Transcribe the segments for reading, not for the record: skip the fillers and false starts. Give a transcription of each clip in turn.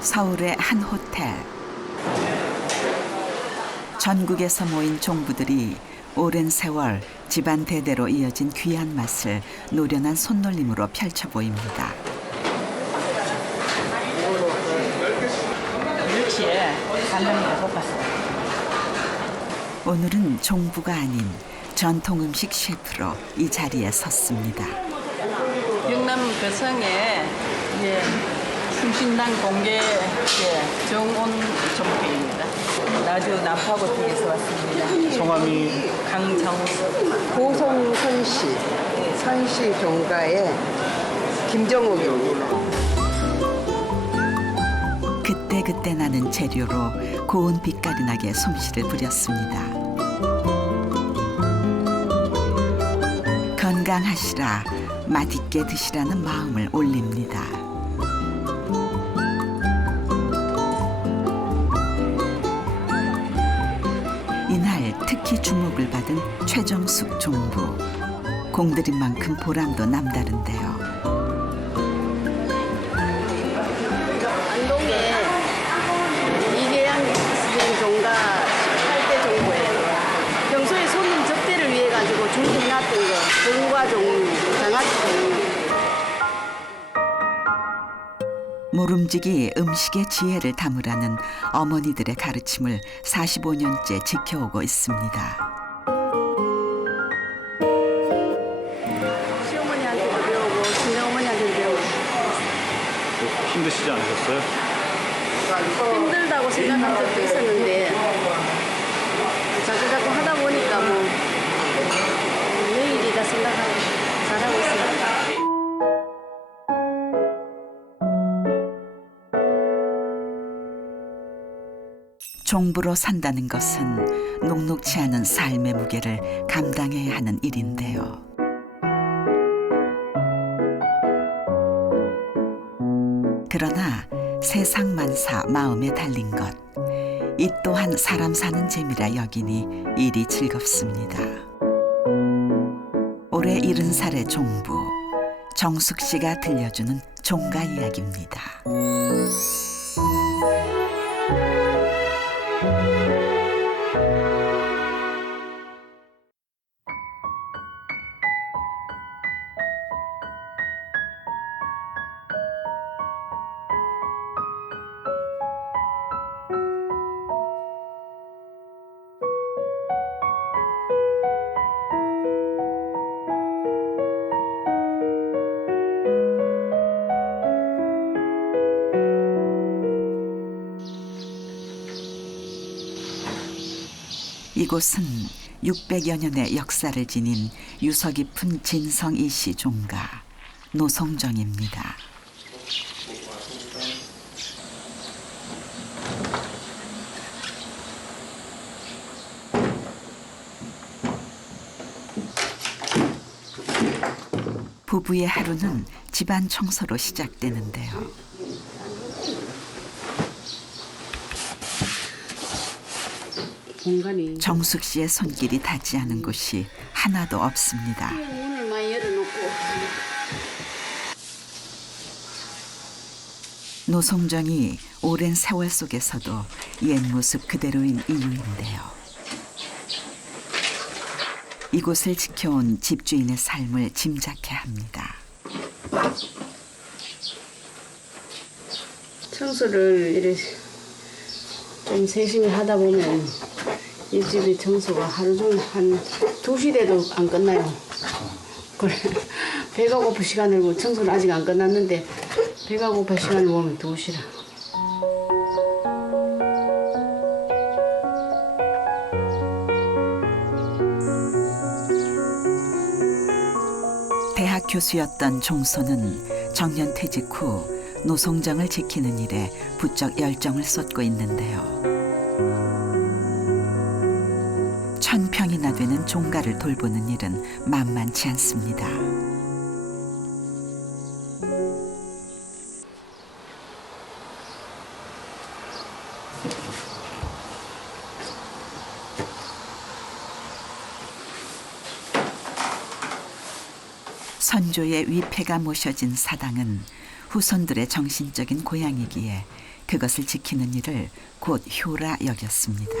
서울의 한 호텔. 전국에서 모인 종부들이 오랜 세월 집안 대대로 이어진 귀한 맛을 노련한 손놀림으로 펼쳐 보입니다. 멸치에 간장을 볶았어요. 오늘은 종부가 아닌 전통 음식 셰프로 이 자리에 섰습니다. 경남 거성에 충신당 공개 정온 종부입니다. 나주 남파구 쪽에서 왔습니다. 성함이 강정수. 고성선씨, 선씨 종가의 김정옥입니다. 그때그때 나는 재료로 고운 빛깔이 나게 솜씨를 부렸습니다. 건강하시라, 맛있게 드시라는 마음을 올립니다. 이날 특히 주목을 받은 최정숙 종부. 공들인 만큼 보람도 남다른데요. 안동에 이계양 종가 18대 종부예요. 평소에 손님 접대를 위해 가지고 준비해놨던 거 종과 종류, 장아찌 종류. 모름지기 음식의 지혜를 담으라는 어머니들의 가르침을 45년째 지켜오고 있습니다. 시어머니한테도 배우고 친정어머니한테도 배우고 힘드시지 않으셨어요? 힘들다고 생각한 적도 있었는데 자꾸 하다 보니까 뭐 내일이다 생각하고 잘하고 있습니다. 종부로 산다는 것은 녹록치 않은 삶의 무게를 감당해야 하는 일인데요. 그러나 세상 만사 마음에 달린 것, 이 또한 사람 사는 재미라 여기니 일이 즐겁습니다. 올해 70살의 종부, 정숙 씨가 들려주는 종가 이야기입니다. 이곳은 600여 년의 역사를 지닌 유서 깊은 진성 이씨 종가 노송정입니다. 부부의 하루는 집안 청소로 시작되는데요. 공간이 정숙 씨의 손길이 닿지 않은 곳이 하나도 없습니다. 문을 많이 열어놓고 노송정이 오랜 세월 속에서도 옛 모습 그대로인 이유인데요. 이곳을 지켜온 집주인의 삶을 짐작해 합니다. 청소를 이렇게 좀 세심히 하다 보면 이 집이 청소가 하루 종일 한 2시 돼도 안 끝나요. 그래 배가 고플 시간을 보면 청소는 아직 안 끝났는데 배가 고플 시간을 보면 2시라. 대학 교수였던 종소는 정년퇴직 후 노송정을 지키는 일에 부쩍 열정을 쏟고 있는데요. 1000평이나 되는 종가를 돌보는 일은 만만치 않습니다. 선조의 위패가 모셔진 사당은 후손들의 정신적인 고향이기에 그것을 지키는 일을 곧 효라 여겼습니다.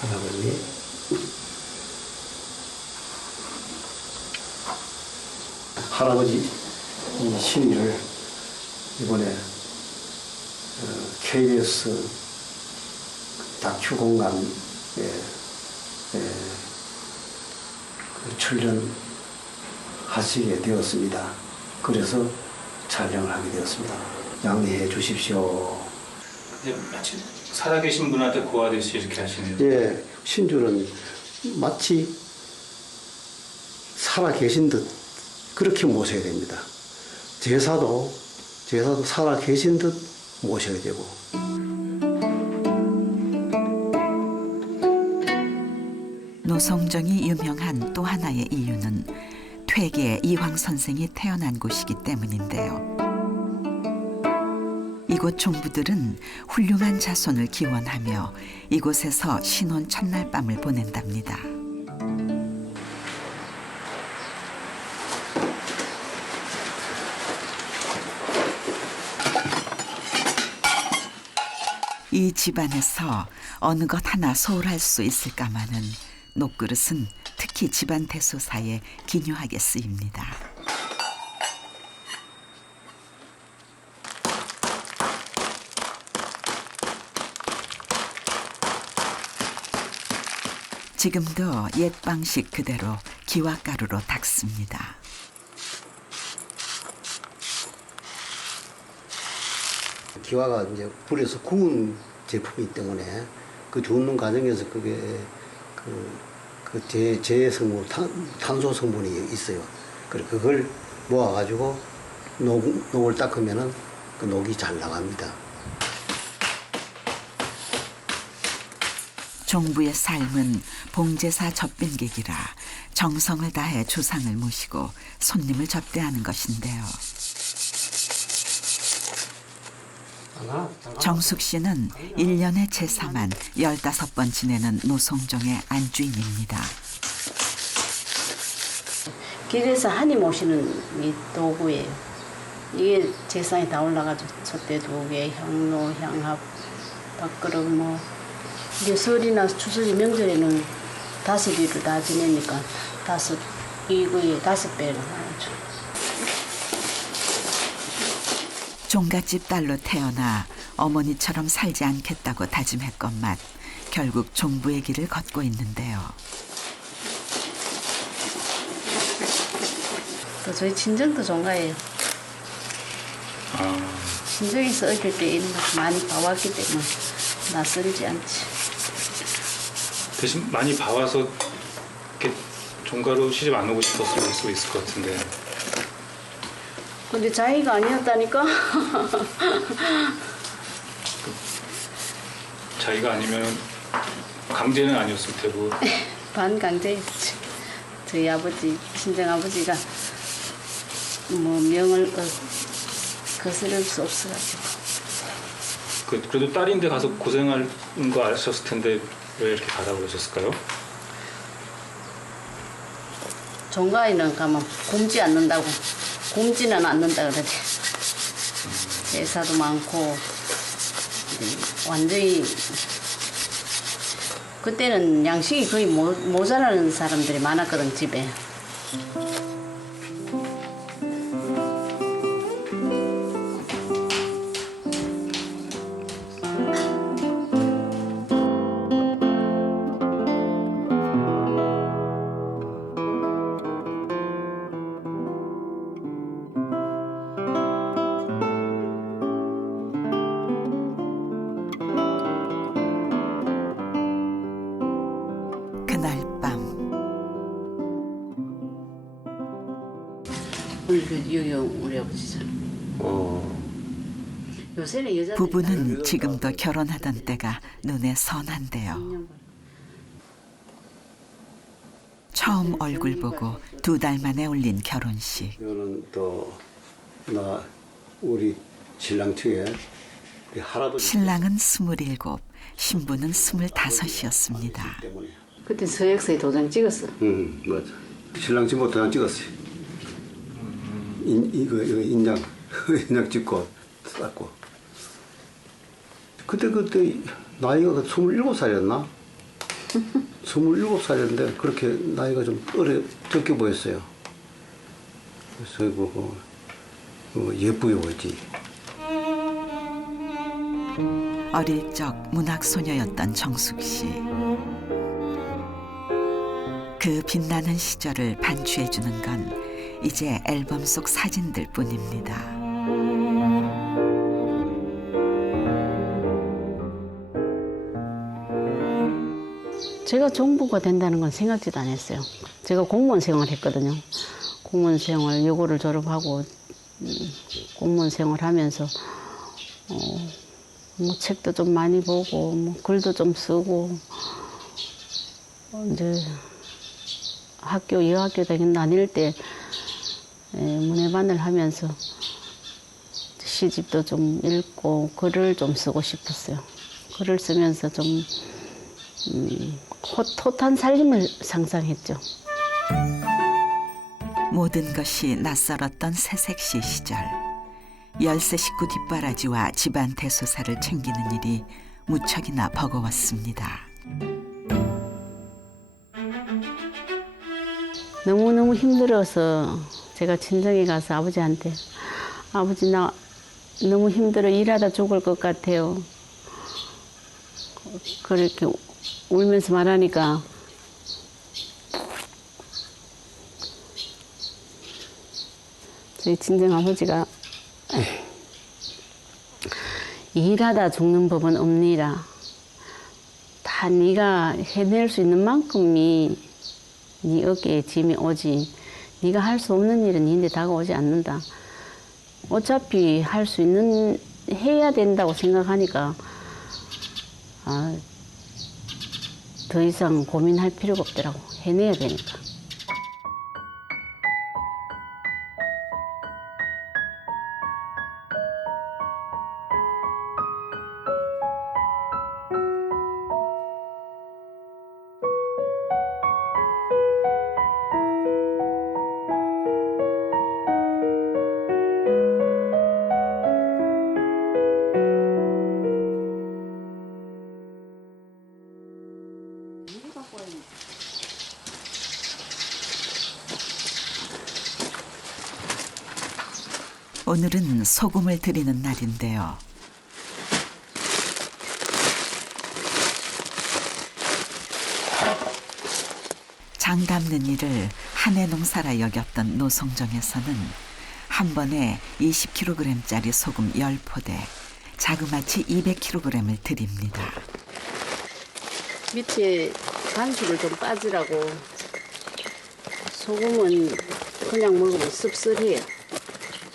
할아버지. 할아버지 이 신의를 이번에 KBS 다큐 공간에 출연하시게 되었습니다. 그래서 촬영을 하게 되었습니다. 양해해 주십시오. 근데 마치 살아계신 분한테 고하듯이 이렇게 하시네요. 예, 신주는 마치 살아계신 듯 그렇게 모셔야 됩니다. 제사도 살아계신 듯 모셔야 되고. 노성정이 유명한 또 하나의 이유는 퇴계 이황 선생이 태어난 곳이기 때문인데요. 이곳 종부들은 훌륭한 자손을 기원하며 이곳에서 신혼 첫날 밤을 보낸답니다. 이 집안에서 어느 것 하나 소홀할 수 있을까마는 녹그릇은 특히 집안 대소사에 기묘하게 쓰입니다. 지금도 옛 방식 그대로 기와가루로 닦습니다. 기와가 이제 불에서 구운 제품이기 때문에 그 굽는 과정에서 그게 제 성분, 탄소 성분이 있어요. 그래서 그걸 모아가지고 녹을 닦으면은 그 녹이 잘 나갑니다. 종부의 삶은 봉제사 접빈객이라 정성을 다해 조상을 모시고 손님을 접대하는 것인데요. 정숙 씨는 1년에 제사만 15번 지내는 노성종의 안주인입니다. 길에서 한이 모시는 이 도구예요. 이게 제상에 다 올라가죠. 촛대 2개, 향로, 향합, 밥그릇 뭐. 이게 설이나 추석이 명절에는 5일을 다 지내니까 이거에 5배를 하죠. 종갓집 딸로 태어나 어머니처럼 살지 않겠다고 다짐했건만 결국 종부의 길을 걷고 있는데요. 또 저희 친정도 종가예요. 친정에서 어릴 때 이런 거 많이 봐왔기 때문에 낯설지 않지. 대신 많이 봐와서 이렇게 종가로 시집 안 오고 싶었을 수 있을 것 같은데. 근데 자기가 아니었다니까. 자기가 아니면 강제는 아니었을 테고. 반강제였지. 저희 아버지, 친정아버지가 뭐 명을 거스를 수 없어가지고. 그래도 딸인데 가서 고생하는 거 아셨을 텐데 왜 이렇게 가라고 그러셨을까요? 종가에는 가면 굶지 않는다고. 굶지는 않는다 그러지. 제사도 많고 완전히 그때는 양식이 거의 모자라는 사람들이 많았거든 집에. 그날 밤 우리 아버지잖아. 요새는 여자들이 부부는 지금도 결혼하던 때가 눈에 선한데요. 처음 얼굴 보고 2달 만에 올린 결혼식. 이거는 또 우리 신랑 측에 우리 할아버지 신랑은 27, 신부는 25이었습니다. 때문에. 그때 서약서에 도장 찍었어. 맞아. 신랑 집부터 도장 찍었어요. 이거 인장 인장 찍고 쌌고. 그때 나이가 27살이었나? 27살이었는데 그렇게 나이가 좀 적게 보였어요. 그래서 예쁘게 보였지. 어릴 적 문학 소녀였던 정숙 씨. 그 빛나는 시절을 반추해 주는 건 이제 앨범 속 사진들 뿐입니다. 제가 정부가 된다는 건 생각지도 안 했어요. 제가 공무원 생활을 했거든요. 공무원 생활, 여고를 졸업하고 공무원 생활하면서 뭐 책도 좀 많이 보고 뭐 글도 좀 쓰고 이제 여학교 다닐 때 문예반을 하면서 시집도 좀 읽고 글을 좀 쓰고 싶었어요. 글을 쓰면서 좀 호탄 살림을 상상했죠. 모든 것이 낯설었던 새색시 시절. 열세 식구 뒷바라지와 집안 대소사를 챙기는 일이 무척이나 버거웠습니다. 너무너무 힘들어서 제가 친정에 가서 아버지한테 아버지 나 너무 힘들어 일하다 죽을 것 같아요. 그렇게 울면서 말하니까 저희 친정 아버지가 일하다 죽는 법은 없니라. 다 네가 해낼 수 있는 만큼이 네 어깨에 짐이 오지. 네가 할 수 없는 일은 니한테 다가오지 않는다. 어차피 할 수 있는 해야 된다고 생각하니까 더 이상 고민할 필요가 없더라고. 해내야 되니까. 오늘은 소금을 드리는 날인데요. 장 담는 일을 한 해 농사라 여겼던 노송정에서는 한 번에 20kg짜리 소금 10포대, 자그마치 200kg을 드립니다. 밑에 간수를 좀 빠지라고. 소금은 그냥 먹으면 씁쓸해요.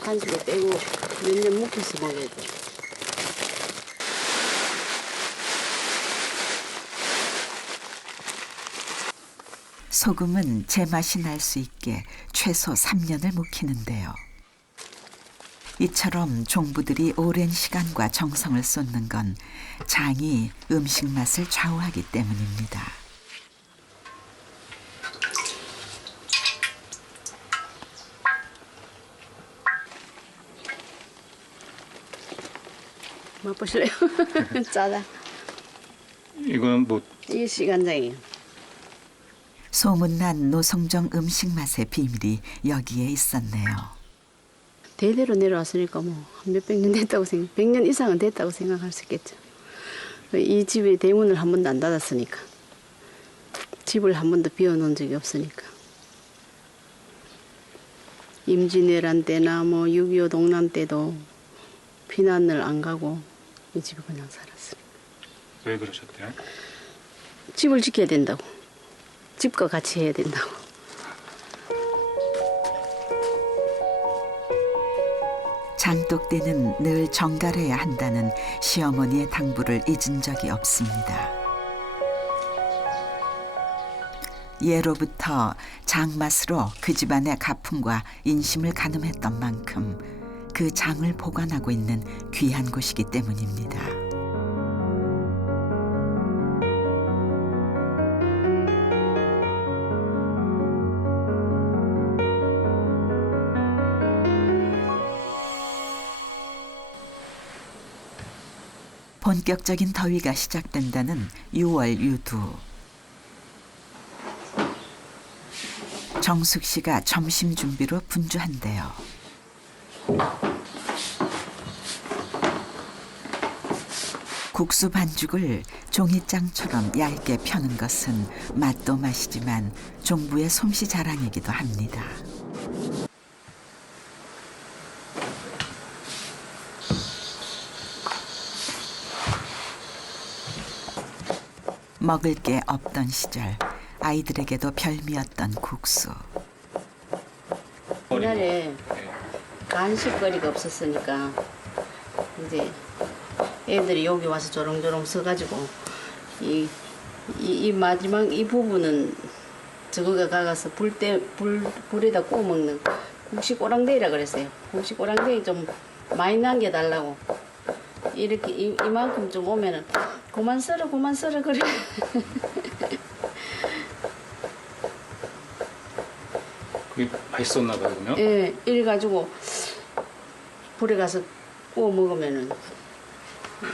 간수를 빼고 몇 년 묵혀서 먹어야 돼. 소금은 제맛이 날 수 있게 최소 3년을 묵히는데요. 이처럼 종부들이 오랜 시간과 정성을 쏟는 건 장이 음식 맛을 좌우하기 때문입니다. 맛보실래요? 짜다. 이건 뭐 이게 시간장이에요. 소문난 노송정 음식 맛의 비밀이 여기에 있었네요. 대대로 내려왔으니까 뭐 몇백 년 됐다고 100년 이상은 됐다고 생각할 수 있겠죠. 이 집의 대문을 한 번도 안 닫았으니까. 집을 한 번도 비워놓은 적이 없으니까. 임진왜란 때나 뭐 6.25 동란 때도 피난을 안 가고 이 집에 그냥 살았어요. 왜 그러셨대요? 집을 지켜야 된다고. 집과 같이 해야 된다고. 장독 때는 늘 정갈해야 한다는 시어머니의 당부를 잊은 적이 없습니다. 예로부터 장맛으로 그 집안의 가풍과 인심을 가늠했던 만큼 그 장을 보관하고 있는 귀한 곳이기 때문입니다. 본격적인 더위가 시작된다는 6월 유두. 정숙 씨가 점심 준비로 분주한데요. 국수 반죽을 종이장처럼 얇게 펴는 것은 맛도 맛이지만 종부의 솜씨 자랑이기도 합니다. 먹을 게 없던 시절 아이들에게도 별미였던 국수. 옛날에 간식거리가 없었으니까 이제 애들이 여기 와서 조롱조롱 서가지고 이 마지막 이 부분은 저거가 가서 불에다 구워 먹는 국식 오랑대이라 그랬어요. 국식 오랑대이 좀 많이 남겨달라고. 이렇게 이만큼 좀 오면은 그만 썰어 그래. 그게 맛있었나 봐요, 그러면? 예, 이래 가지고 불에 가서 구워 먹으면은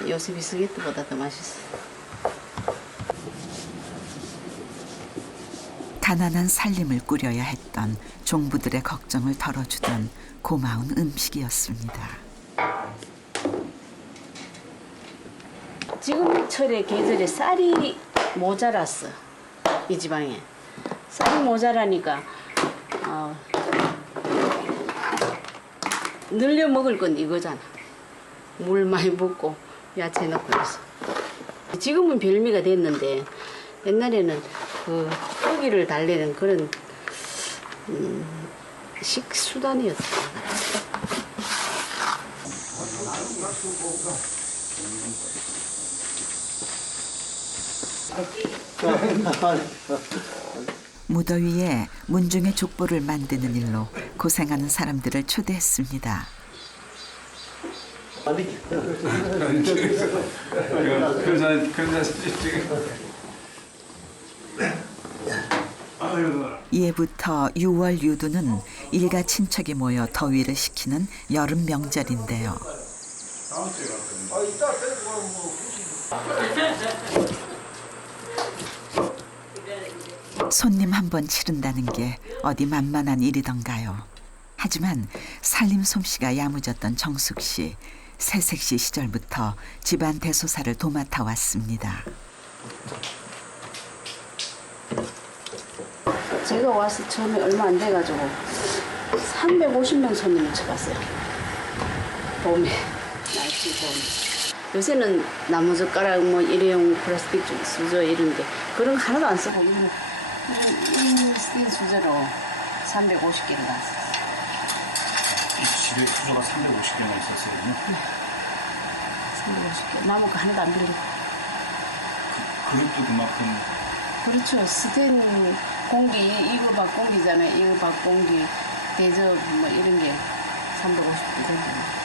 요새 비스기트보다 더 맛있어. 가난한 살림을 꾸려야 했던 종부들의 걱정을 덜어주던 고마운 음식이었습니다. 지금철의 계절에 쌀이 모자랐어. 이 지방에 쌀이 모자라니까 늘려 먹을 건 이거잖아. 물 많이 붓고 야채 넣고 해서. 지금은 별미가 됐는데 옛날에는 그 고기를 달래는 그런 식수단이었어. 무더위에 문중의 족보를 만드는 일로 고생하는 사람들을 초대했습니다. 예부터 6월 유두는 일가 친척이 모여 더위를 식히는 여름 명절인데요. 손님 한 번 치른다는 게 어디 만만한 일이던가요. 하지만 살림 솜씨가 야무졌던 정숙 씨, 새색시 시절부터 집안 대소사를 도맡아 왔습니다. 제가 와서 처음에 얼마 안 돼가지고 350명 손님을 쳐봤어요. 봄에, 날씨 봄에. 요새는 나무젓가락 뭐 일회용 플라스틱 수저 이런데 그런 거 하나도 안 쓰고 이 수저로 350개를 나왔어요. 집에 수저가 350개나 있었어요. 350개. 나무 거 하나도 안 빌리고. 그릇도 그만큼. 그렇죠. 스텐 공기, 이거 밥 공기잖아요. 이거 밥 공기, 대접 뭐 이런 게 350개 정도.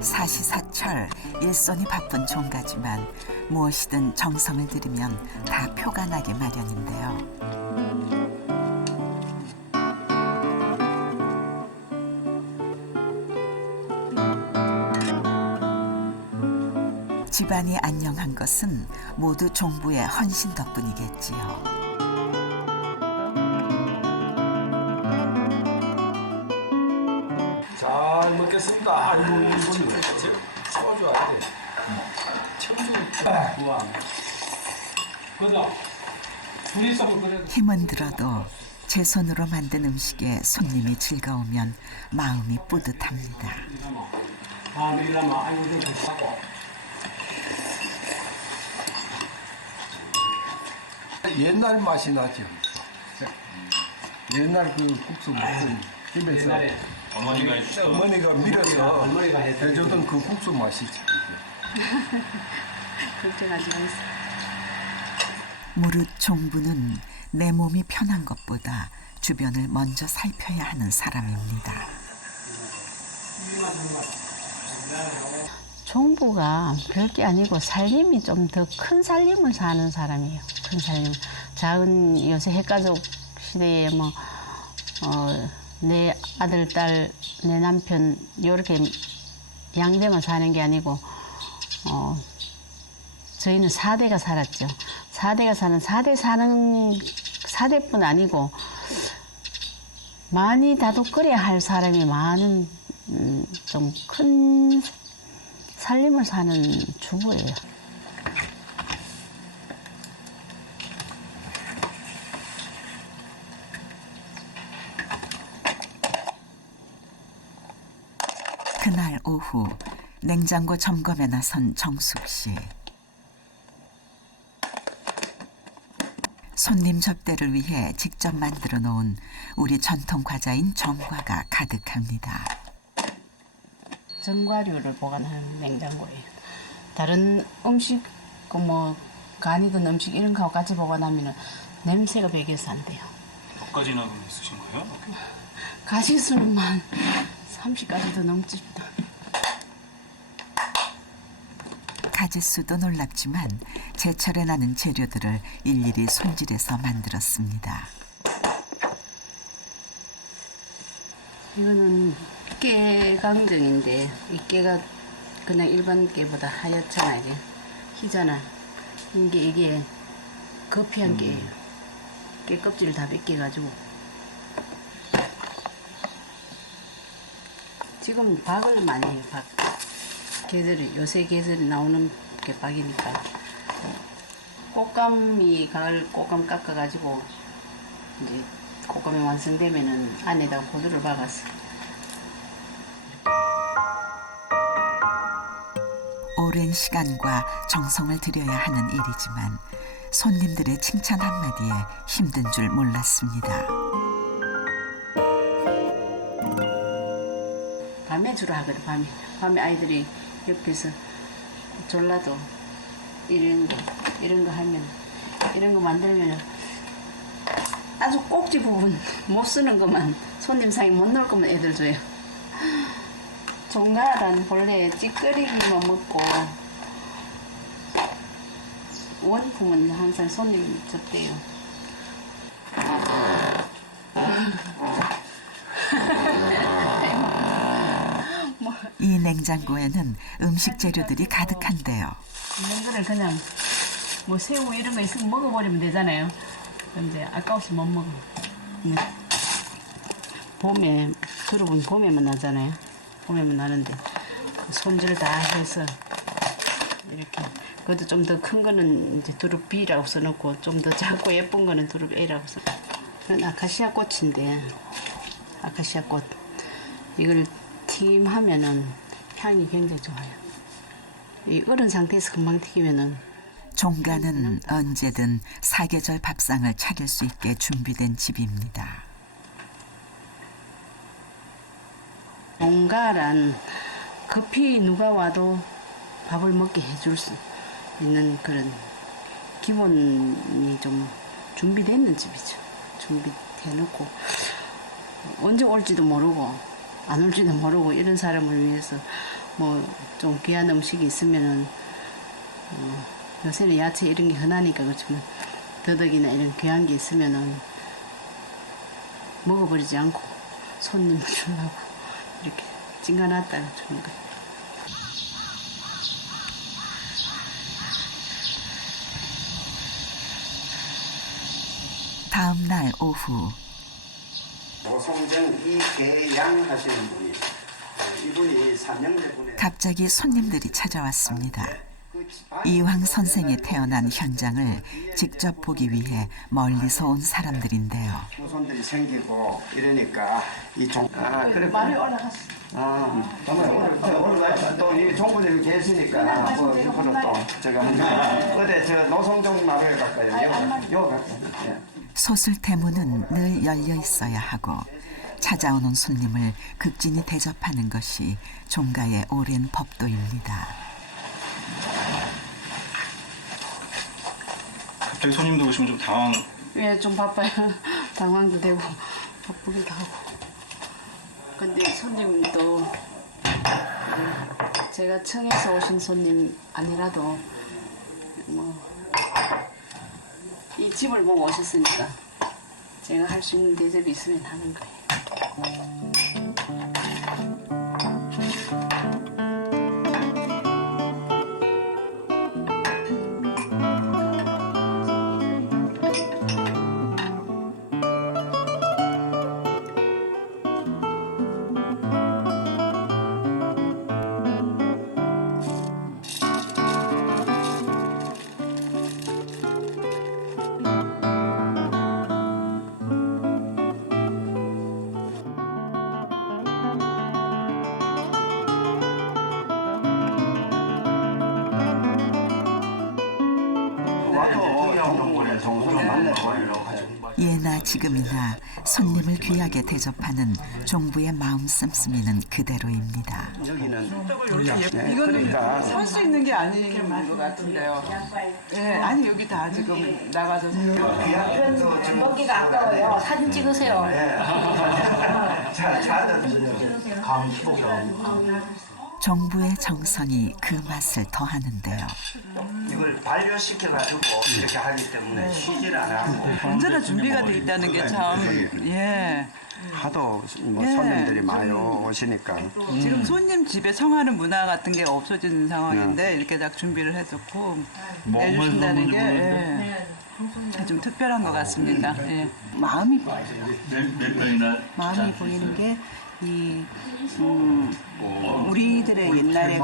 사시사철 일손이 바쁜 종가지만 무엇이든 정성을 들이면 다 표가 나기 마련인데요. 집안이 안녕한 것은 모두 종부의 헌신 덕분이겠지요. 잘 먹겠습니다. 아이고 일본이 소주 안 돼. 청주 우와. 그다. 둘이서 그래. 힘은 들어도 제 손으로 만든 음식에 손님이 즐거우면 마음이 뿌듯합니다. 아 밀라마 아이고 좀 사고. 옛날 맛이 나죠. 옛날 그 국수 먹던 집에서 어머니가 밀어서 해주던 그 국수 맛이죠. 걱정하지 마세요. 무릇 종부는 내 몸이 편한 것보다 주변을 먼저 살펴야 하는 사람입니다. 종부가 별게 아니고 살림이 좀 더 큰 살림을 사는 사람이에요. 큰 살림. 작은 요새 핵가족 시대에 내 아들, 딸, 내 남편 이렇게 양대만 사는 게 아니고 저희는 4대가 살았죠. 4대가 사는 4대뿐 아니고 많이 다독거려야 할 사람이 많은 좀 큰 살림을 사는 주부예요. 그날 오후 냉장고 점검에 나선 정숙 씨. 손님 접대를 위해 직접 만들어 놓은 우리 전통 과자인 정과가 가득합니다. 전과류를 보관하는 냉장고예요. 다른 음식, 간이 든 음식 이런 거하고 같이 보관하면 냄새가 배겨서 안 돼요. 몇 가지나 쓰신 거예요? 가지수는만 30가지도 넘지. 가짓수도 놀랍지만 제철에 나는 재료들을 일일이 손질해서 만들었습니다. 이거는 깨강정인데 이 깨가 그냥 일반 깨보다 하얗잖아. 이게 희잖아. 이게 거피한 깨예요. 깨 껍질을 다 벗겨가지고 지금 박을 많이 해요. 박. 요새 계절이 나오는 게 박이니까 꽃감이 가을 꽃감 깎아가지고 이제 꽃감이 완성되면은 안에다가 고두를 박았어. 오랜 시간과 정성을 들여야 하는 일이지만 손님들의 칭찬 한마디에 힘든 줄 몰랐습니다. 밤에 주로 하거든. 밤에 아이들이 옆에서 졸라도 이런 거 하면 이런 거 만들면 아주 꼭지 부분 못 쓰는 것만 손님 상에 못 넣을 것만 애들 줘요. 종가란 본래 찌꺼리기만 먹고 원품은 항상 손님 접대요. 이 냉장고에는 음식 재료들이 가득한데요. 이런 거를 그냥 새우 이런 거 있으면 먹어버리면 되잖아요. 근데 아까워서 못 먹어. 봄에 두릅은 봄에만 나잖아요. 봄에만 나는데 그 손질 다 해서 이렇게. 그것도 좀 더 큰 거는 이제 두릅 B라고 써놓고 좀 더 작고 예쁜 거는 두릅 A라고 써. 이건 아카시아 꽃인데 아카시아 꽃 이걸 튀김하면은 향이 굉장히 좋아요. 이 얼은 상태에서 금방 튀기면은 종가는 언제든 사계절 밥상을 차릴 수 있게 준비된 집입니다. 종가란 급히 누가 와도 밥을 먹게 해줄 수 있는 그런 기본이 좀 준비되어 있는 집이죠. 준비해놓고 언제 올지도 모르고 안 올지도 모르고 이런 사람을 위해서 좀 귀한 음식이 있으면은 요새는 야채 이런 게 흔하니까 그렇지만 더덕이나 이런 귀한 게 있으면은 먹어버리지 않고 손님 주려고 이렇게 찡가놨다가 주는 거예요. 다음 날 오후 노송정 이계양 하시는 분이 이분이 삼형제분의 갑자기 손님들이 찾아왔습니다. 이황 선생이 태어난 현장을 직접 보기 위해 멀리서 온 사람들인데요. 후손들이 생기고 이러니까 그래 말이 올라갔어. 정말 올라가서 또이 종부들이 계시니까 그걸 또 제가 어디 저 노송정 마루에 갈까요? 요 갈까요? 소술대문은 늘 열려 있어야 하고 찾아오는 손님을 극진히 대접하는 것이 종가의 오랜 법도입니다. 갑자기 손님들 오시면 좀 당황. 예, 좀 바빠요. 당황도 되고 바쁘기도 하고. 근데 손님도 제가 청에서 오신 손님 아니라도 이 집을 보고 오셨으니까 제가 할 수 있는 대접이 있으면 하는 거예요. 예나 지금이나 손님을 귀하게 대접하는 종부의 마음 씀씀이는 그대로입니다. 이거는 살 수 있는 게 아닌 것 같은데요. 예, 아니 여기 다 지금 나가서 먹기가 아까워요. 사진 찍으세요. 종부의 정성이 그 맛을 더하는데요. 이걸 발효시켜가지고 이렇게 하기 때문에 쉬질 않고 언제나 준비가 돼 있다는 게 참 예. 하도 손님들이 많이 오시니까 지금 손님 집에 청하는 문화 같은 게 없어진 상황인데 이렇게 딱 준비를 해놓고 내주신다는 게 좀 특별한 것 같습니다. 예. 마음이 보이는 게 우리들의 옛날에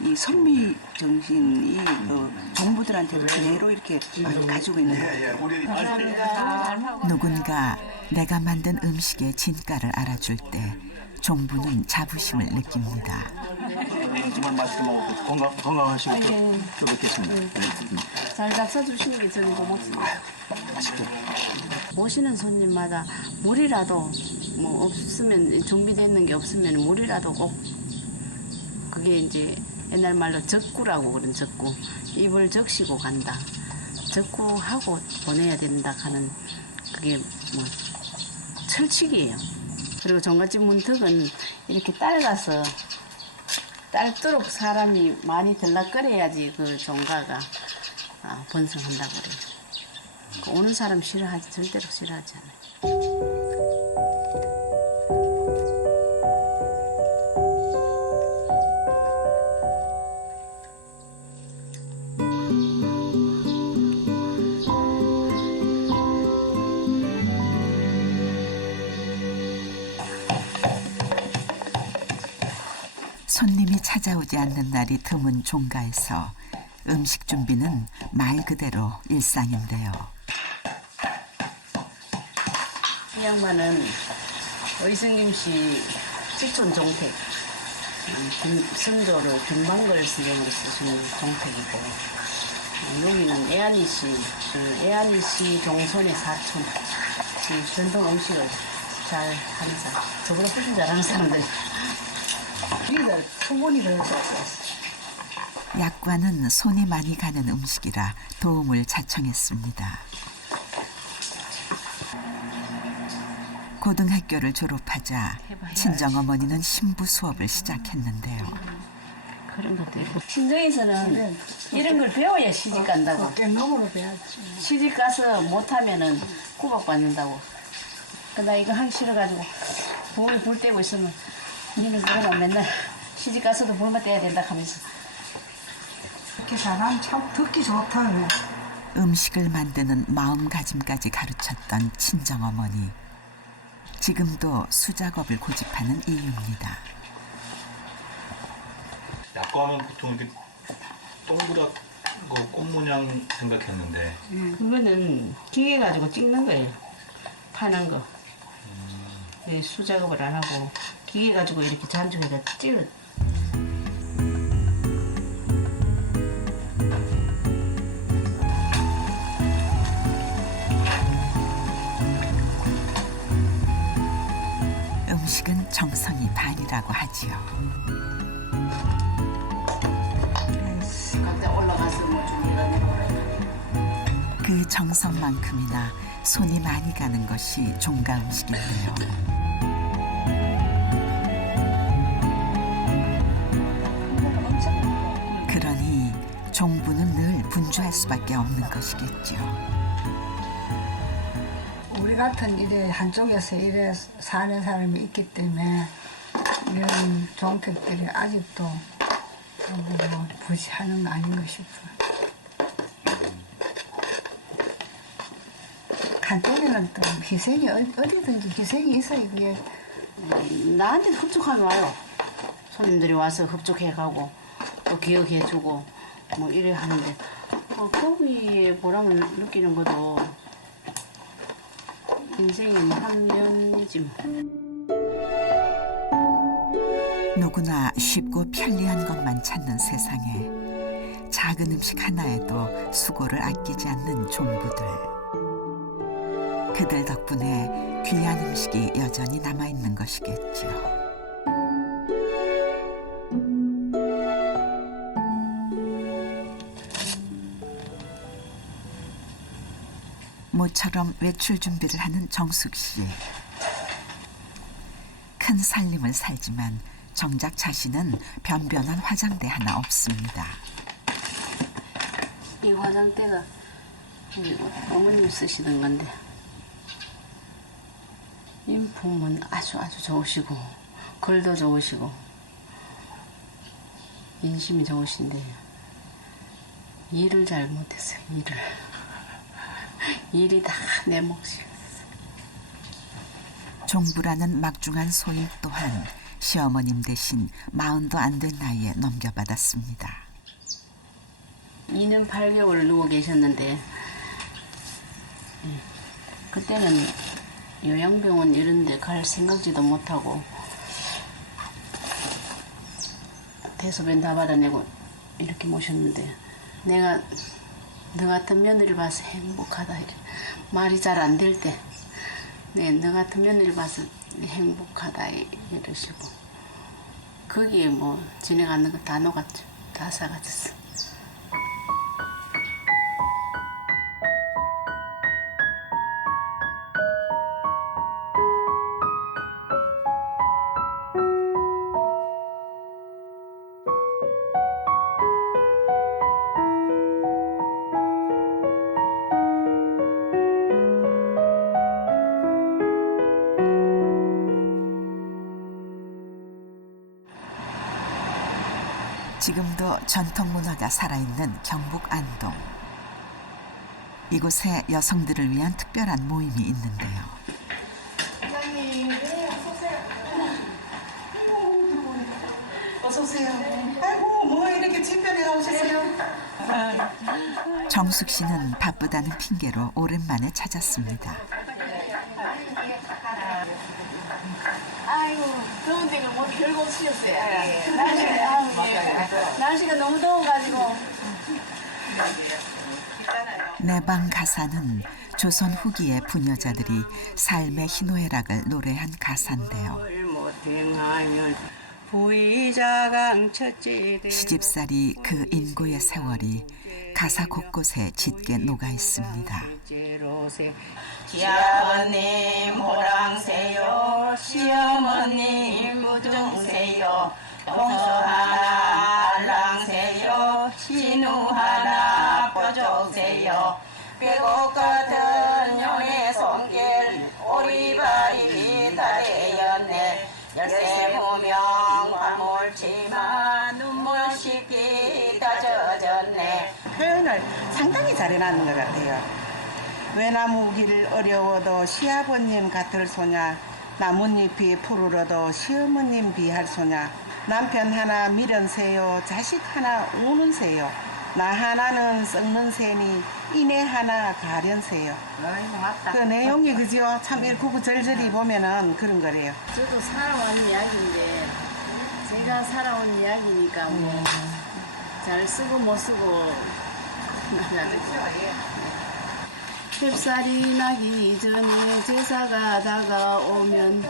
이 선비 정신이 종부들한테도 그대로 이렇게 가지고 있는 거예요. 누군가 내가 만든 음식의 진가를 알아줄 때 종부는 자부심을 느낍니다. 정말 맛있게 먹고 건강하시고 또 뵙겠습니다. 잘 잡숴주시는 게 저는 고맙습니다. 모시는 손님마다 물이라도 뭐 없으면 준비되는 게 없으면 물이라도 꼭 그게 이제 옛날 말로 적구라고 그런 적구 입을 적시고 간다. 적구하고 보내야 된다 하는 그게 뭐 철칙이에요. 그리고 종갓집 문턱은 이렇게 딸가서 딸도록 사람이 많이 들락거려야지 그 종가가 번성한다고 그래요. 오는 사람 싫어하지 절대로 싫어하지 않아요. 손님이 찾아오지 않는 날이 드문 종가에서 음식 준비는 말 그대로 일상인데요. 이 양반은 의승김 씨 직촌 종택 선조로 금방걸 스님으로 쓰신 종택이고 여기는 애한이 씨, 애한이 씨 종손의 사촌 전통 음식을 잘 하는 사람 저보다 훨씬 잘하는 사람들 약과는 손이 많이 가는 음식이라 도움을 자청했습니다. 고등학교를 졸업하자 친정어머니는 신부 수업을 시작했는데요. 그런 것도 있고 친정에서는 이런 걸 배워야 시집 간다고 시집 가서 못하면은 구박받는다고 나 이거 하기 싫어가지고 불 떼고 있으면 니는 그러면 맨날 시집 가서도 불만 떼야 된다 하면서 이렇게 잘하면 참 듣기 좋다. 음식을 만드는 마음가짐까지 가르쳤던 친정어머니. 지금도 수작업을 고집하는 이유입니다. 약과하면 보통 이렇게 동그랗고 꽃 모양 생각했는데 그거는 기계 가지고 찍는 거예요. 파는 거. 수작업을 안 하고 기계 가지고 이렇게 잔죽에다 찍어. 음식은 정성이 반이라고 하지요. 각자 올라가서 뭐 준비가 내려오라. 그 정성만큼이나 손이 많이 가는 것이 종가 음식인데요. 종부는 늘 분주할 수밖에 없는 것이겠죠. 우리 같은 이래 한쪽에서 이래 사는 사람이 있기 때문에 이런 종택들이 아직도 뭐 부시하는 거 아닌가 싶어요. 한쪽에는 또 희생이 어디든지 희생이 있어요. 그게 나한테 흡족하면 와요. 손님들이 와서 흡족해가고 또 기억해주고 뭐 이래 하는데 거기에 보람을 느끼는 것도 인생의 한 면이지 뭐. 누구나 쉽고 편리한 것만 찾는 세상에 작은 음식 하나에도 수고를 아끼지 않는 종부들. 그들 덕분에 귀한 음식이 여전히 남아있는 것이겠죠. 모처럼 외출 준비를 하는 정숙 씨. 큰 살림을 살지만 정작 자신은 변변한 화장대 하나 없습니다. 이 화장대가 우리 어머님 쓰시던 건데 인품은 아주 좋으시고 글도 좋으시고 인심이 좋으신데 일을 잘 못했어요. 일이 다 내 몫이었어요. 종부라는 막중한 소일 또한 시어머님 대신 40도 안 된 나이에 넘겨받았습니다. 2년 8개월 누워 계셨는데 그때는 요양병원 이런 데 갈 생각지도 못하고 대소변 다 받아내고 이렇게 모셨는데 내가 너 같은 며느리를 봐서 행복하다. 말이 잘 안 될 때 너 같은 며느리를 봐서 행복하다 이러시고 거기에 뭐 지내가는 거 다 녹았죠. 다 사라졌어. 지금도 전통 문화가 살아있는 경북 안동. 이곳에 여성들을 위한 특별한 모임이 있는데요. 사장님, 네, 어서 오세요. 아이고, 뭐 이렇게 집편에 나오셨어요? 정숙 씨는 바쁘다는 핑계로 오랜만에 찾았습니다. 아이고 더운 데가 뭐 별거 없으셨어요. 날씨가 너무 더워가지고. 내방 가사는 조선 후기의 부녀자들이 삶의 희노애락을 노래한 가사인데요. 시집살이 그 인고의 세월이 가사 곳곳에 짙게 녹아 있습니다. 시아버님 호랑세요, 시어머님 무등세요, 동서 하나 알랑세요, 신우 하나 뻐족세요. 빼곡 같은 연의 손길 오리발이 다 되었네. 열세 무명 화물치마 눈물 씻기 다 젖었네. 표현을 상당히 잘 해놨는 것 같아요. 외나무기를 어려워도 시아버님 같을 소냐, 나뭇잎이 푸르러도 시어머님 비할 소냐, 남편 하나 미련세요, 자식 하나 우는세요, 나 하나는 썩는 새니 이내 하나 가련세요. 그 내용이 그죠? 참 일구구절절히 보면은 그런 거래요. 저도 살아온 이야기인데 제가 살아온 이야기니까 뭐 잘 쓰고 못 쓰고 캡살이 나기 전에 제사가 다가오면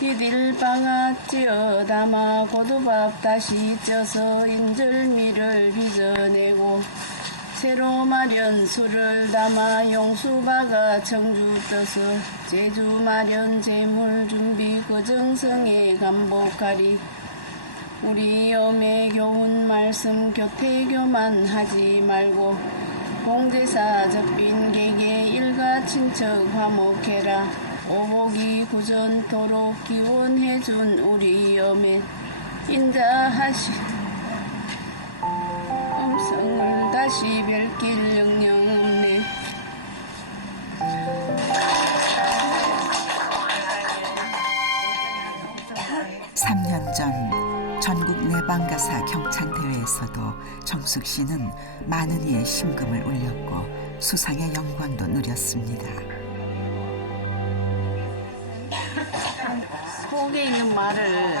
디딜방아 찌어 담아 고두밥 다시 쪄서 인절미를 빚어내고 새로 마련 술을 담아 용수박아 청주 떠서 제주 마련 재물 준비 거정성에 감복하리 우리 엄의 교훈 말씀 교태교만 하지 말고 공제사 적빈 개개 일가 친척 화목해라. 오복이 구전토록 기원해준 우리 엄의 인자하시 음성을 다시 뵐길 영영 없네. 3년 전 전국 내방가사 경찬대회에서도 정숙 씨는 많은 이의 심금을 울렸고 수상의 영광도 누렸습니다. 속에 있는 말을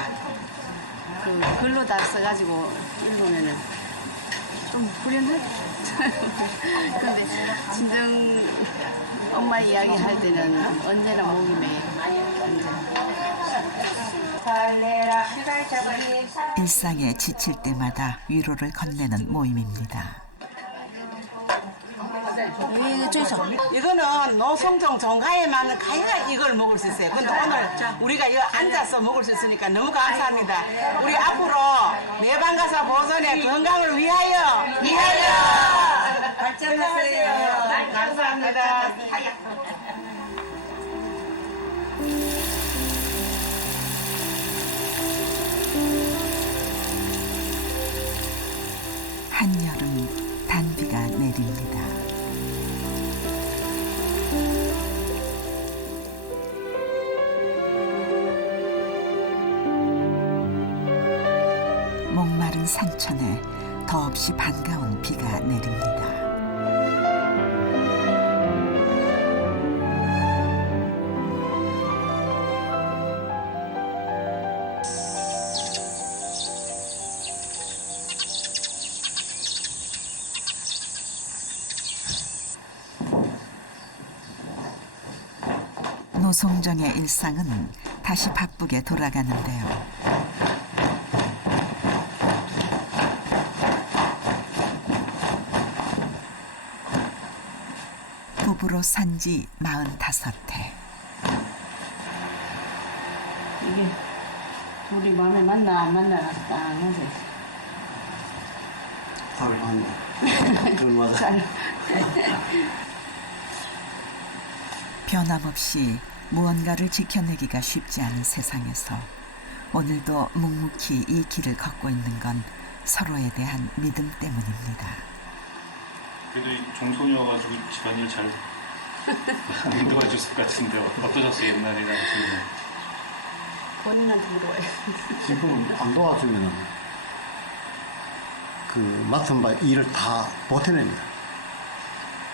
글로 다 써가지고 읽으면은 좀 후련해. 근데 진정 엄마 이야기 할 때는 언제나 목이 메. 일상에 지칠 때마다 위로를 건네는 모임입니다. 이거는 노송정 정가에만 가야 이걸 먹을 수 있어요. 근데 오늘 우리가 이거 앉아서 먹을 수 있으니까 너무 감사합니다. 우리 앞으로 내방가사 보존의 건강을 위하여 발전하세요. 감사합니다. 한여름 단비가 내립니다. 목마른 산천에 더없이 반가운 비가 내립니다. 노송정의 일상은 다시 바쁘게 돌아가는데요. 부부로 산지 45해. 이게 둘이 마음에 맞나 안 맞나 딱 하지. 잘 맞네. 그럴마다. 변함없이 무언가를 지켜내기가 쉽지 않은 세상에서 오늘도 묵묵히 이 길을 걷고 있는 건 서로에 대한 믿음 때문입니다. 그래도 이 종손이어가지고 집안일 잘 안 도와줬을 것 같은데 어떠셨어요 옛날이랑 지금? 본인한테 물어봐요. 지금 안 도와주면은 그 맡은 바 일을 다 못해냅니다.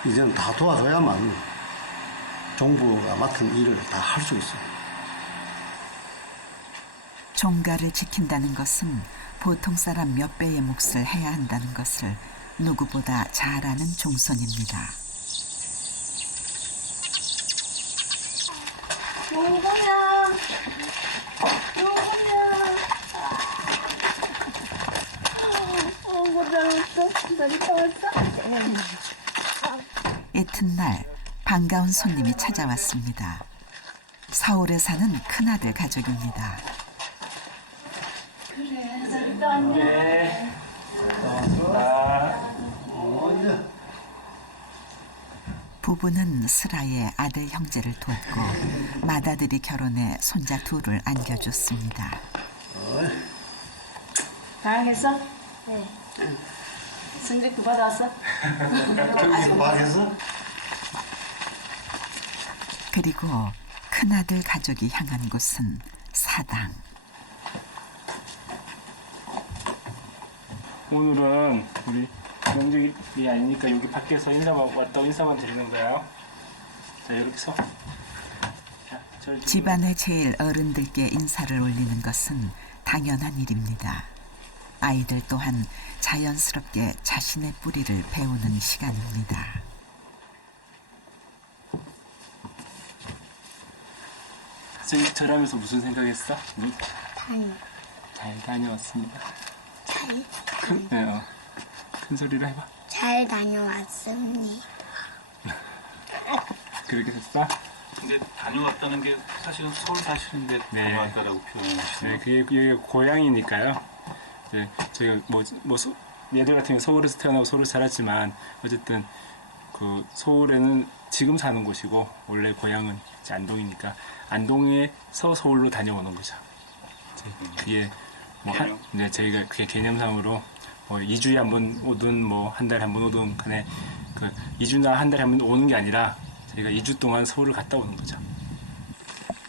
이제는 다 도와줘야만 정부가 맡은 일을 다 할 수 있어요. 종가를 지킨다는 것은 보통 사람 몇 배의 몫을 해야 한다는 것을 누구보다 잘 아는 종손입니다. 이튿날 반가운 손님이 찾아왔습니다. 서울에 사는 큰아들 가족입니다. 부부는 슬하에 아들 형제를 돕고 맏아들이 결혼해 손자 둘을 안겨줬습니다. 다행했어? 네. 승직도 받아왔어? 저기서 말해서 그리고 큰아들 가족이 향한 곳은 사당. 오늘은 우리 명절이 아니니까 여기 밖에서 왔다고 인사만 드리는 거예요. 자 이렇게 서. 집안의 제일 어른들께 인사를 올리는 것은 당연한 일입니다. 아이들 또한 자연스럽게 자신의 뿌리를 배우는 시간입니다. 선생님 절하면서 무슨 생각했어? 잘 다녀왔습니다. 잘 큰 소리로 해봐. 잘 다녀왔습니다. 그렇게 됐어? 근데 다녀왔다는 게 사실은 서울 사시는데 다녀왔다라고 표현하시네요. 네, 그게 고향이니까요. 이제 저희가 얘들 같은 경우 서울에서 태어나고 서울에서 자랐지만 어쨌든 그 서울에는 지금 사는 곳이고 원래 고향은 이제 안동이니까 안동에서 서울로 다녀오는 거죠. 그게 이제 저희가 그게 개념상으로 2주에 한 번 오든 한 달에 한 번 오든 간에 그 2주나 한 달에 한 번 오는 게 아니라 저희가 2주 동안 서울을 갔다 오는 거죠.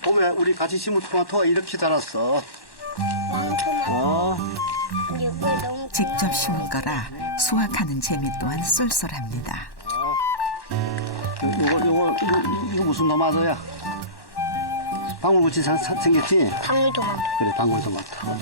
보면 우리 같이 심은 토마토가 이렇게 자랐어. 직접 심은 거라 수확하는 재미 또한 쏠쏠합니다. 이거 무슨 토마토야? 방울같이 생겼지? 방울토마토. 그래, 방울토마토.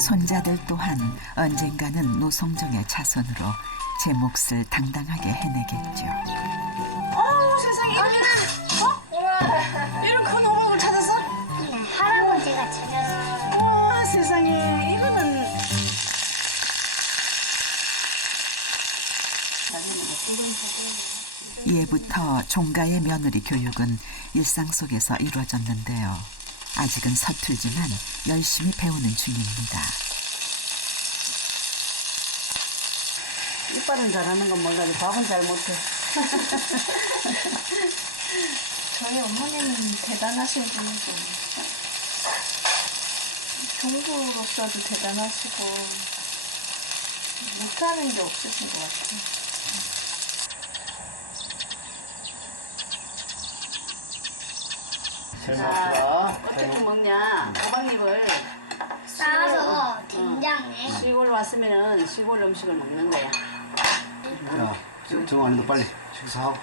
손자들 또한 언젠가는 노성정의 자손으로 제 몫을 당당하게 해내겠죠. 세상에 이런 큰 호박을 찾았어? 네, 할아버지가 찾았어요. 와 세상에 이거는 예부터 종가의 며느리 교육은 일상 속에서 이루어졌는데요. 아직은 서툴지만 열심히 배우는 중입니다. 이빨은 잘하는 건 몰라도 밥은 잘 못해. 저희 어머니는 대단하신 분이고 종부로서도 대단하시고 못하는 게 없으신 것 같아요. 자, 어떻게 먹냐? 호박잎을 싸서 된장에. 시골 왔으면은 시골 음식을 먹는 거야. 야, 정환이도 빨리 식사하고.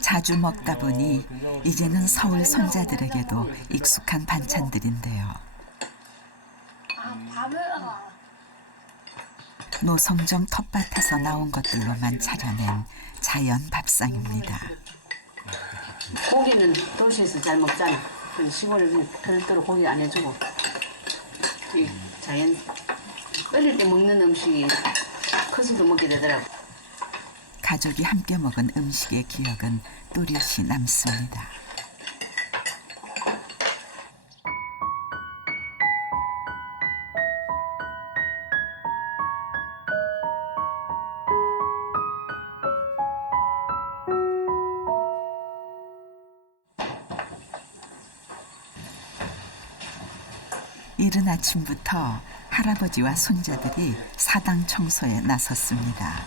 자주 먹다 보니 이제는 서울 손자들에게도 익숙한 반찬들인데요. 밥을 노성정 텃밭에서 나온 것들로만 차려낸 자연 밥상입니다. 고기는 도시에서 잘 먹잖아. 시골은 별도로 고기 안 해주고. 이 자연 어릴 때 먹는 음식이 커서도 먹게 되더라고. 가족이 함께 먹은 음식의 기억은 또렷이 남습니다. 이른 아침부터 할아버지와 손자들이 사당 청소에 나섰습니다.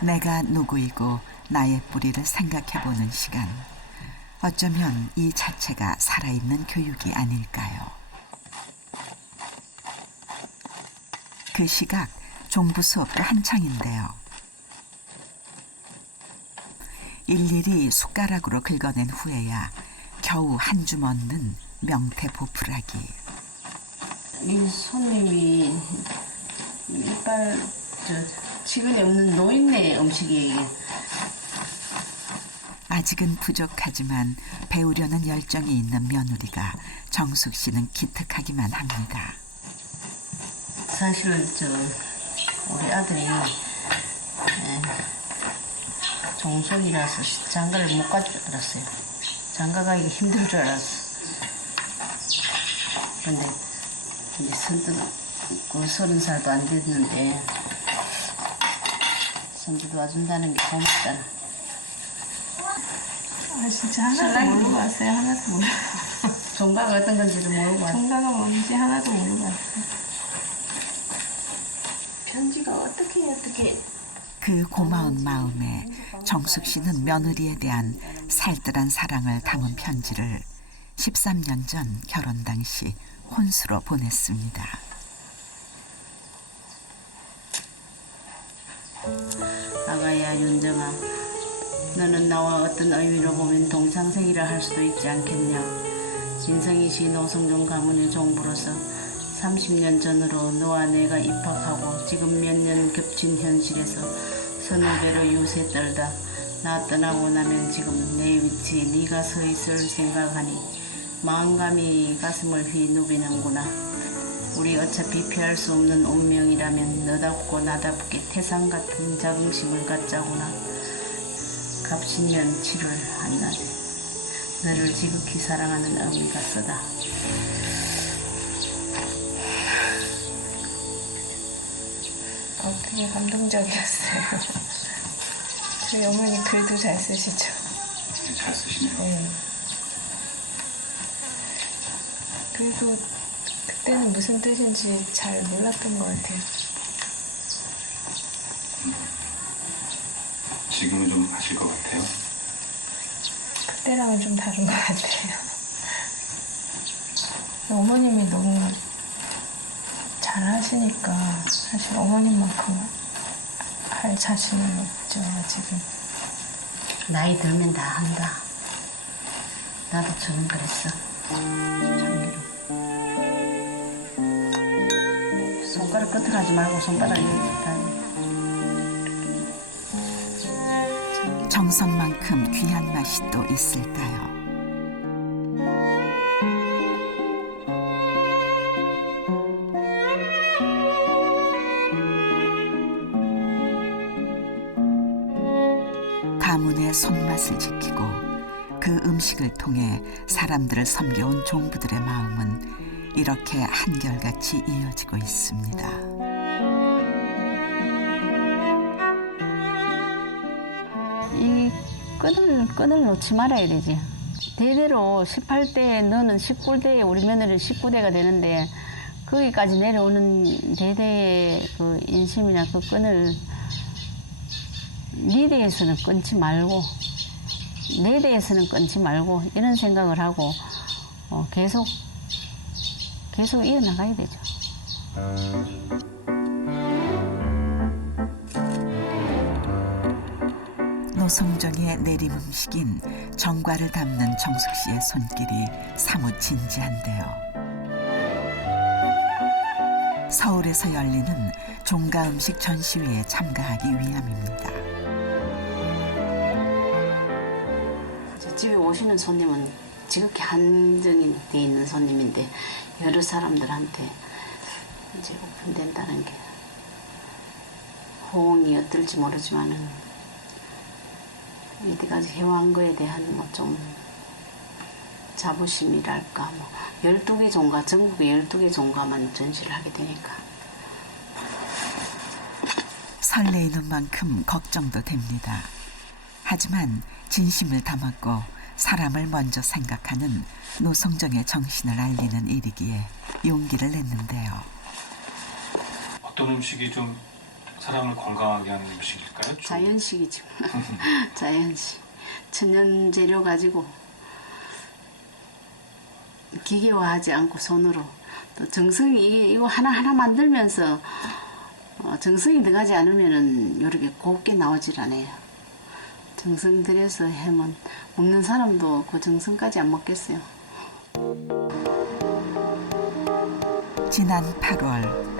내가 누구이고 나의 뿌리를 생각해보는 시간. 어쩌면 이 자체가 살아있는 교육이 아닐까요? 그 시각 종부 수업도 한창인데요. 일일이 숟가락으로 긁어낸 후에야 겨우 한 줌 얻는 명태 보풀하기. 이 손님이 이빨 지근이 없는 노인네 음식이 아직은 부족하지만 배우려는 열정이 있는 며느리가 정숙 씨는 기특하기만 합니다. 사실 우리 아들이 종손이라서 장가를 못 갈 줄 알았어요. 장가 가기 힘들 줄 알았어. 근데 이제 선뜻 30살도 안 됐는데 선뜻 와준다는 게 고맙잖아. 진짜 하나도 모르고 왔어요. 하나도 모르고. 종가가 어떤 건지도 모르고 왔어요. 종가가 뭔지 하나도 모르고 왔어요. 편지가 어떻게 그 고마운 마음에 정숙 씨는 며느리에 대한 살뜰한 사랑을 담은 편지를 13년 전 결혼 당시 혼수로 보냈습니다. 아가야 윤정아, 너는 나와 어떤 의미로 보면 동창생이라 할 수도 있지 않겠냐. 진성이시 노성종 가문의 종부로서 30년 전으로 너와 내가 입학하고 지금 몇 년 겹친 현실에서 선후배로 유세 떨다 나 떠나고 나면 지금 내 위치에 네가 서 있을 생각하니 마음감이 가슴을 휘누비는구나. 우리 어차피 피할 수 없는 운명이라면 너답고 나답게 태산 같은 자긍심을 갖자구나. 값이면 7월 한낮에 너를 지극히 사랑하는 어미가 쓰다. 되게 감동적이었어요. 저희 어머니 글도 잘 쓰시죠. 잘 쓰시네요. 네. 그래도 그때는 무슨 뜻인지 잘 몰랐던 것 같아요. 지금은 좀 아실 것 같아요. 그때랑은 좀 다른 것 같아요. 어머님이 너무 잘 하시니까 사실 어머님만큼 할 자신은 없죠, 아직은. 나이 들면 다 한다. 나도 처음 그랬어. 참기로. 손가락 끝을 하지 말고 손바닥 이렇게. 정성만큼 귀한 맛이 또 있을까요? 가문의 손맛을 지키고 그 음식을 통해 사람들을 섬겨온 종부들의 마음은 이렇게 한결같이 이어지고 있습니다. 이 끈을 놓지 말아야 되지. 대대로 18대 너는 19대에 우리 며느리 19대가 되는데 거기까지 내려오는 대대의 그 인심이나 그 끈을 네 대에서는 끊지 말고 내 대에서는 끊지 말고 이런 생각을 하고 계속 이어나가야 되죠. 노성정의 내림 음식인 정과를 담는 정숙 씨의 손길이 사뭇 진지한데요. 서울에서 열리는 종가 음식 전시회에 참가하기 위함입니다. 집에 오시는 손님은 지극히 한정이 돼 있는 손님인데 여러 사람들한테 이제 오픈된다는 게 호응이 어떨지 모르지만은 이때까지 해온 거에 대한 뭐 좀 자부심이랄까 뭐 12개 종가 전국에 12개 종가만 전시를 하게 되니까 설레이는 만큼 걱정도 됩니다. 하지만 진심을 담았고 사람을 먼저 생각하는 노성정의 정신을 알리는 일이기에 용기를 냈는데요. 어떤 음식이 좀 사람을 건강하게 하는 음식일까요? 자연식이죠. 자연식. 천연 재료 가지고 기계화하지 않고 손으로 또 정성이 이거 하나하나 만들면서 정성이 들어가지 않으면은 이렇게 곱게 나오질 않아요. 정성 들여서 하면 먹는 사람도 그 정성까지 안 먹겠어요. 지난 8월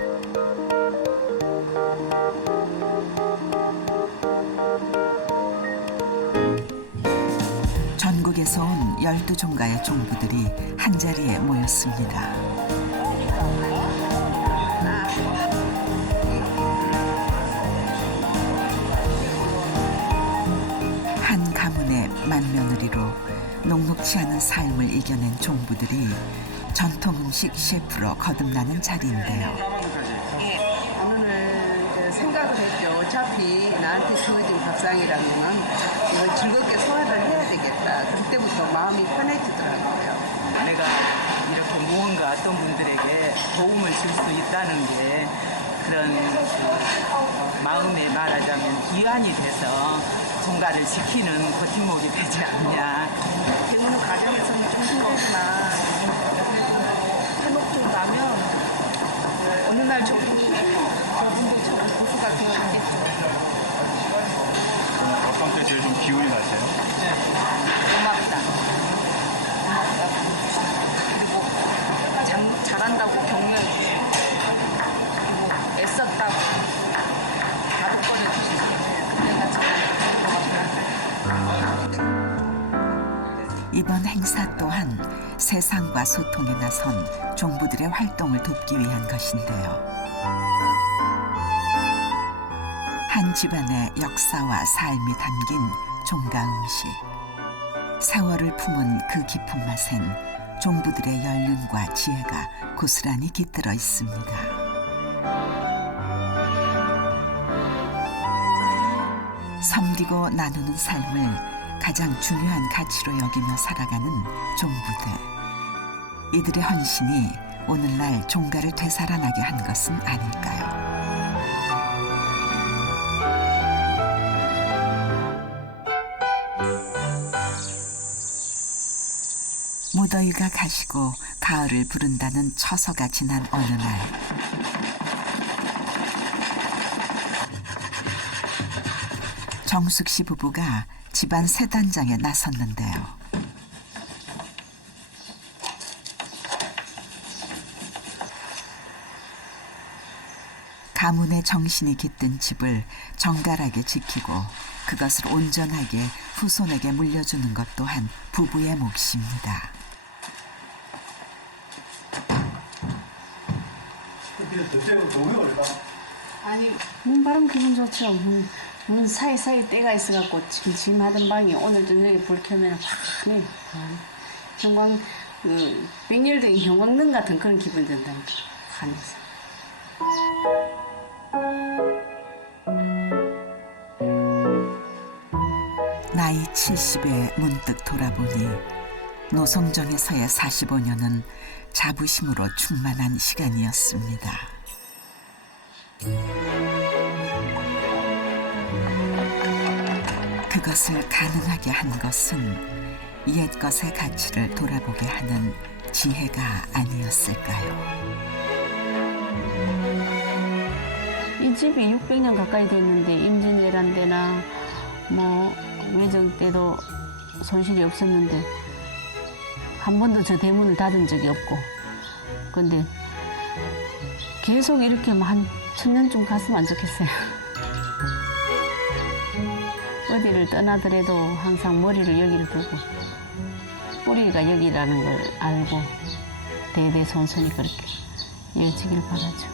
전국에서 온 12종가의 종부들이 한자리에 모였습니다. 한 가문의 맏며느리로 녹록치 않은 삶을 이겨낸 종부들이 전통 음식 셰프로 거듭나는 자리인데요. 오늘 생각을 했죠. 어차피 나한테 주어진 밥상이라면 이걸 즐겁게 소화를 해야 되겠다. 그때부터 마음이 편해지더라고요. 내가 이렇게 무언가 어떤 분들에게 도움을 줄 수 있다는 게 그런 마음에 말하자면 기한이 돼서 종가를 지키는 버팀목이 되지 않냐. 때문에 가정에서는 좀 힘들지만 해놓고 나면 어느 날 저분도 고수가 되어있겠죠. 어떤 때 제일 좀 기운이 나세요? 고맙다. 그리고 잘한다고 격려해주시고 그리고 애썼다고 다독거려주시고 그때가 제일 좋은 것 같아요. 이번 행사 또한 세상과 소통에 나선 종부들의 활동을 돕기 위한 것인데요. 한 집안의 역사와 삶이 담긴 종가 음식. 세월을 품은 그 깊은 맛엔 종부들의 연륜과 지혜가 고스란히 깃들어 있습니다. 섬기고 나누는 삶을 가장 중요한 가치로 여기며 살아가는 종부들. 이들의 헌신이 오늘날 종가를 되살아나게 한 것은 아닐까요? 무더위가 가시고 가을을 부른다는 처서가 지난 어느 날, 정숙 씨 부부가 집안 세단장에 나섰는데요. 가문의 정신이 깃든 집을 정갈하게 지키고 그것을 온전하게 후손에게 물려주는 것 또한 부부의 몫입니다. 아니 문바람 기분 좋죠. 문 사이사이 때가 있어갖고 침침하던 방이 오늘 저녁에 불 켜면 환해. 형광 백열등이 형광등 같은 그런 기분 든다니까. 환해서. 나이 70에 문득 돌아보니 노송정에서의 45년은 자부심으로 충만한 시간이었습니다. 그것을 가능하게 한 것은 옛것의 가치를 돌아보게 하는 지혜가 아니었을까요? 이 집이 600년 가까이 됐는데 임진왜란 때나 뭐 외정 때도 손실이 없었는데 한 번도 저 대문을 닫은 적이 없고, 근데 계속 이렇게 한 1000년쯤 갔으면 좋겠어요. 어디를 떠나더라도 항상 머리를 여기를 두고 뿌리가 여기라는 걸 알고 대대손손이 그렇게 이어지길 바라죠.